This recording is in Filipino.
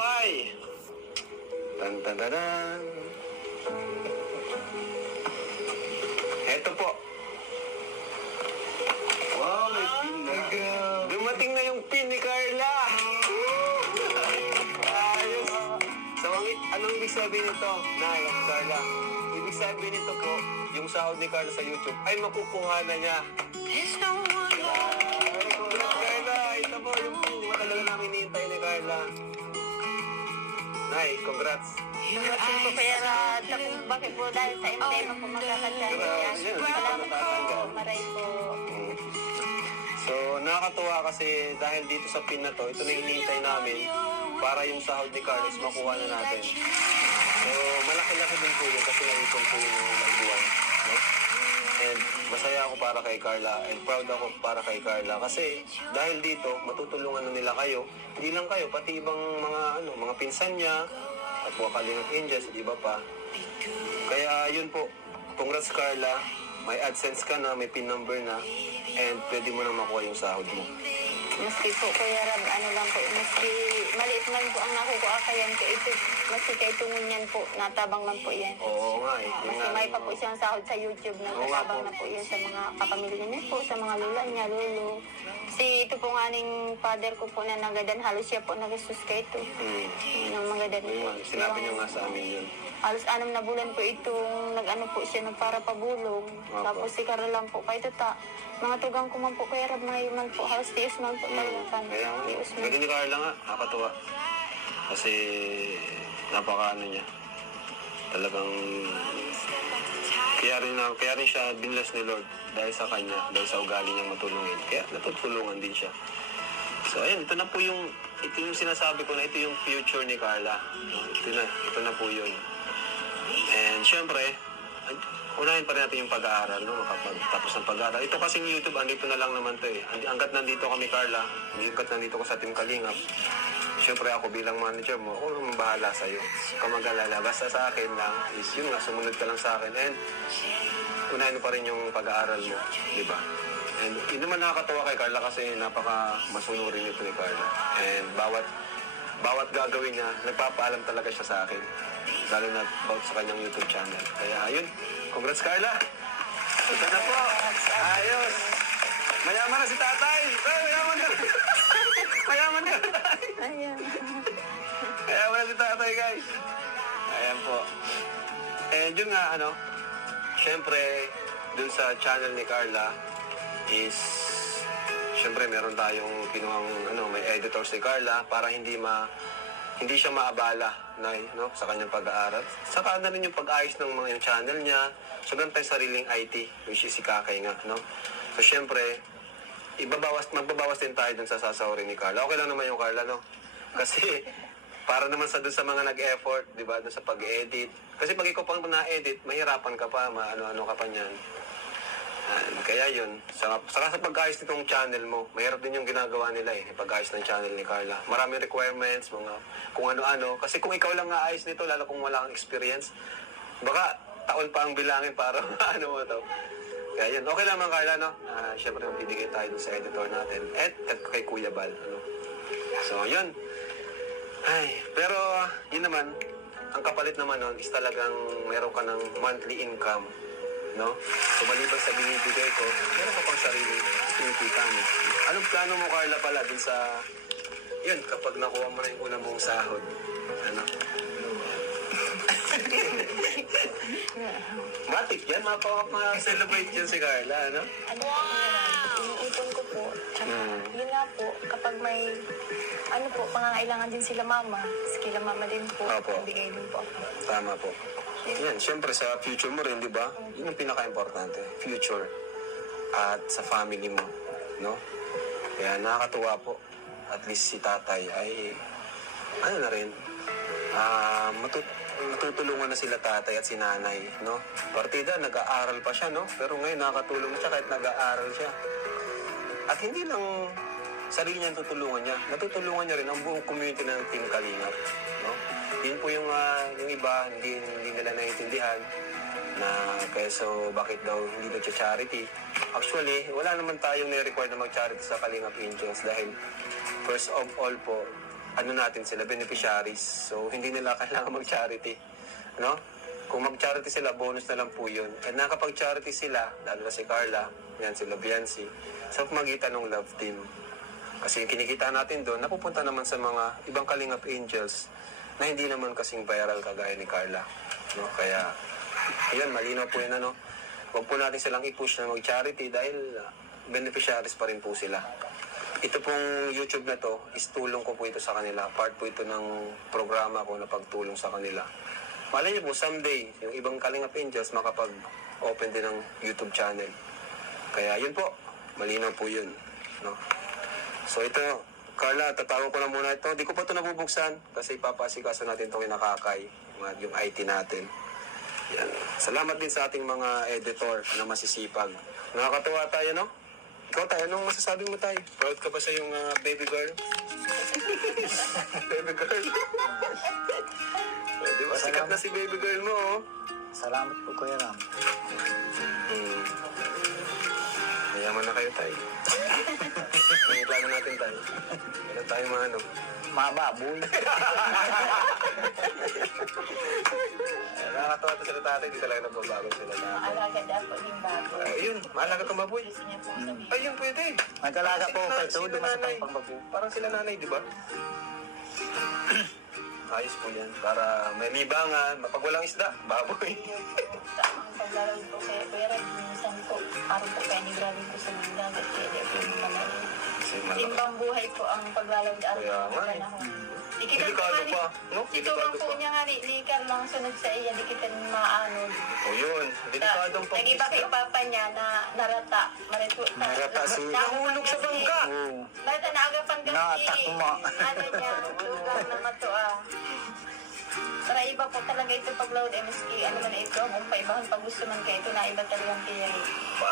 ay... Tan-tan-tan. Eto po. Wow, may pin na. Dumating na yung pin ni Carla. Ayos. So, anong ibig sabihin nito, Carla? Ibig sabihin nito po, yung sahod ni Carla sa YouTube ay makukuha na niya. Carla, ito po yung pin. Matagal namin hinihintay ni Carla. Nay, congrats. Congrats po kaya bakit po dahil sa emblema po magkakachallenge. Salamat po, maray po. So, nakakatuwa kasi dahil dito sa pin na to, ito na hinihintay namin para yung sahod ni Carlos makuha na natin. So, malaki-laki din po yun kasi naipon po yung ilang buwan. No? And masaya ako para kay Carla and proud ako para kay Carla kasi dahil dito, matutulungan na nila kayo. Hindi lang kayo, pati ibang mga pinsan niya at mga Kalingap Angels at iba pa. Kaya yun po, congrats Carla, may AdSense ka na, may PIN number na, and pwede mo na makuha yung sahod mo. Maski po, Kuya Rab, maski maliit man po ang nakukuha kayan ko ito, maski kay tungon yan po, natabang man po yan. Oo nga eh. Maski may pa po siyang sahod sa YouTube, nagtatabang na po yan sa mga kapamilya niya po, sa mga lula niya, lolo. Kasi ito po nga ning father ko po na nagadan, halos siya po nag-sus kay ito. Yung magadan po. Sinabi niyo nga sa amin yun. Halos 6 na bulan po itong nag-ano po siya, nagpara pabulong. Tapos si Carla lang po, kahit ito mga tugang ko man po, Kuya Rab, mga iman po, halos tiis man po talaga. Kaya nga, ganda ni Carla nga, nakakatuwa. Kasi napaka niya. Talagang kaya rin siya binless ni Lord dahil sa kanya, dahil sa ugali niyang matulungin. Kaya natutulungan din siya. So ayun, ito yung sinasabi ko na ito yung future ni Carla. No? Ito na po yun. And syempre, unahin pa rin natin yung pag-aaral, no? Makapagtapos ng pag-aaral. Ito kasing YouTube, andito na lang naman to eh. Hanggat nandito kami, Carla, hanggat nandito ko sa Team Kalingap, syempre ako bilang manager mo, ako naman bahala sa'yo. Kamagalala. Basta sa akin lang, is yun nga, sumunod ka lang sa akin. And unahin mo pa rin yung pag-aaral mo, di ba? And yun naman nakakatawa kay Carla kasi napaka-masunurin ito ni Carla. And bawat gagawin niya, nagpapaalam talaga siya sa akin. Lalo na about sa kanyang YouTube channel. Kaya ayun, congrats Carla! Ito na po! Ayos! Mayaman na si tatay! Mayaman na! Mayaman na tatay! Ayan. Mayaman na si tatay, guys! Ayan po. And yun nga, syempre, dun sa channel ni Carla is, syempre meron tayong kinuhang, may editors ni Carla para hindi siya maabala sa kanyang pag-aaral. Saka na rin yung pag-ayos ng mga channel niya. So, meron tayong sariling IT, which is si Kakay nga, no? So, syempre, magbabawas din tayo dun sa sasahurin ni Carla. Okay lang naman yung Carla, no? Kasi, para naman dun sa mga nag-effort, di ba, dun sa pag-edit. Kasi pag ikaw pang na-edit, mahirapan ka pa, ano-ano ka pa niyan. Kaya yun, saka sa pag-ayos nitong channel mo, mahirap din yung ginagawa nila eh, pag-ayos ng channel ni Carla. Maraming requirements, mga kung ano-ano. Kasi kung ikaw lang nga ayos nito, lalo kung wala kang experience, baka taon pa ang bilangin para ano mo to. Kaya yun, okay naman Carla, no? Siyempre, magbibigay tayo dun sa editor natin at kay Kuya Bal. So, yun. Pero, yun naman, ang kapalit naman nun is talagang meron ka ng monthly income. No? So, maliban sa binibigay ko, meron ka pang sarili, kinikita mo. Anong plano mo, Carla, pala dun sa, yun, kapag nakuha mo na yung unang mong sahod? Matik yan, ma-celebrate yan si Carla, ano? Iniipon ko po. Tsaka, yun nga po, kapag may, pangangailangan din sila mama, kila mama din po, bigay din po ako. Tama po. Yan, syempre sa future mo rin, di ba? Yun ang pinaka-importante, future. At sa family mo, no? Kaya nakakatuwa po. At least si tatay ay, matutulungan na sila tatay at si nanay, no? Partida, nag-aaral pa siya, no? Pero ngayon nakakatulong siya kahit nag-aaral siya. At hindi lang sarili niya tutulungan niya. Natutulungan niya rin ang buong community ng Team Kalingap, no? Yun po yung iba, hindi nila naiintindihan na so bakit daw hindi nag-charity. Actually, wala naman tayong nire-require na mag-charity sa Kalingap Angels dahil first of all po ano natin sila, beneficiaries. So, hindi nila kailangan mag-charity. Ano? Kung mag-charity sila, bonus na lang po yun. And nakapag-charity sila, lalo na si Carla, yan, si Lobiansi, sa pamagitan ng Love Team. Kasi yung kinikita natin doon, napupunta naman sa mga ibang Kalingap Angels na hindi naman kasing viral kagaya ni Carla. No? Kaya, yun, malinaw po yun, ano. Huwag po natin silang i-push na mag-charity dahil beneficiaries pa rin po sila. Ito pong YouTube na to, is tulong ko po ito sa kanila. Part po ito ng programa ko na pagtulong sa kanila. Malay niyo po, someday, yung ibang Kalingap Angels makapag-open din ng YouTube channel. Kaya yun po, malinaw po yun. No? So ito, Carla, tatawag ko na muna ito. Hindi ko pa ito nabubuksan kasi ipapasikaso natin ito kinakakay, yung IT natin. Yan. Salamat din sa ating mga editor na masisipag. Nakakatuwa tayo, no? Ikaw tayo, anong masasabi mo tayo? Proud ka ba sa yung baby girl? Baby girl? Di ba? Sikat na si baby girl mo, oh. Salamat po, Kuya Ram. Mayaman na kayo tayo. Ang plano natin tayo. Kailan tayo maano? Mababoy. Nakakatawa ito sila tatay, di talaga nagbabago sila tatay. Alaga daw po yung bago. Ayun, maalaga kang baboy. Gusto niya po sabihin. Ayun, pwede. Nagkalaga po kay Sila Todo, nanay. masakang pangbaboy. Parang sila nanay, di ba? Ayos po yan. Para may libangan, mapag walang isda, baboy. Ang paglalaro po kaya pera, minsan po, araw po kaya nigraling po sa mga dagat, kaya di po yung malayo. Kasi malaki. Timbang buhay po ang paglalaro di araw Kaya po nga eh. panahon. Delikado pa, no? Ituwang Delikado po pa. niya nga, ni Carl lang sunod sa iya, di kita maano. O yun, delikadong pang Nag-iba kay papa niya na narata. Narata si- Nahulog sa bangka. Oo. Narata na agapan kasi. Natakma. Ano niya, lugar na matua. Para iba po talaga ito pag load MSK, ano man ito, kung paibahon pag gusto man kayo, ito na iba talagang kaya.